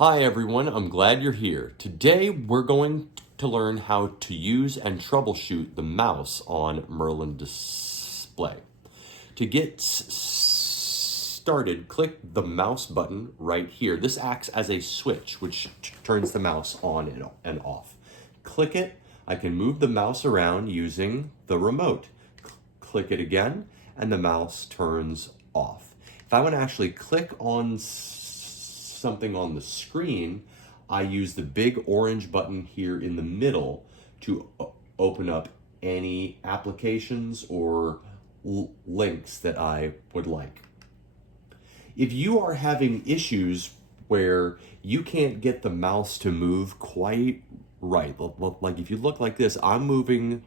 Hi everyone, I'm glad you're here. Today we're going to learn how to use and troubleshoot the mouse on Merlyn display. To get started, click the mouse button right here. This acts as a switch which turns the mouse on and off. Click it. I can move the mouse around using the remote. Click it again and the mouse turns off. If I want to actually click on something on the screen, I use the big orange button here in the middle to open up any applications or links that I would like. If you are having issues where you can't get the mouse to move quite right, like if you look like this, I'm moving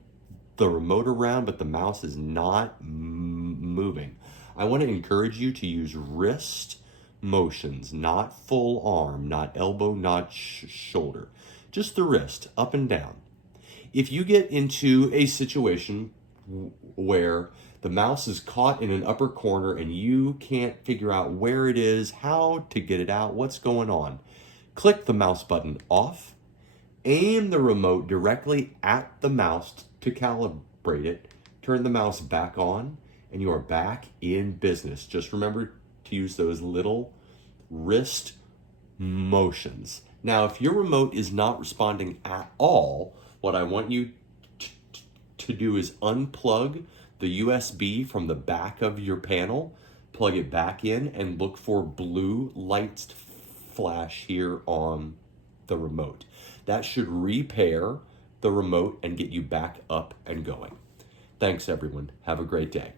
the remote around, but the mouse is not moving. I want to encourage you to use wrist motions, not full arm, not elbow, not shoulder, just the wrist, up and down. If you get into a situation where the mouse is caught in an upper corner and you can't figure out where it is, how to get it out, what's going on, click the mouse button off, aim the remote directly at the mouse to calibrate it, turn the mouse back on, and you are back in business. Just remember to use those little wrist motions. Now, if your remote is not responding at all, what I want you to do is unplug the USB from the back of your panel, plug it back in, and look for blue lights flash here on the remote. That should repair the remote and get you back up and going. Thanks, everyone. Have a great day.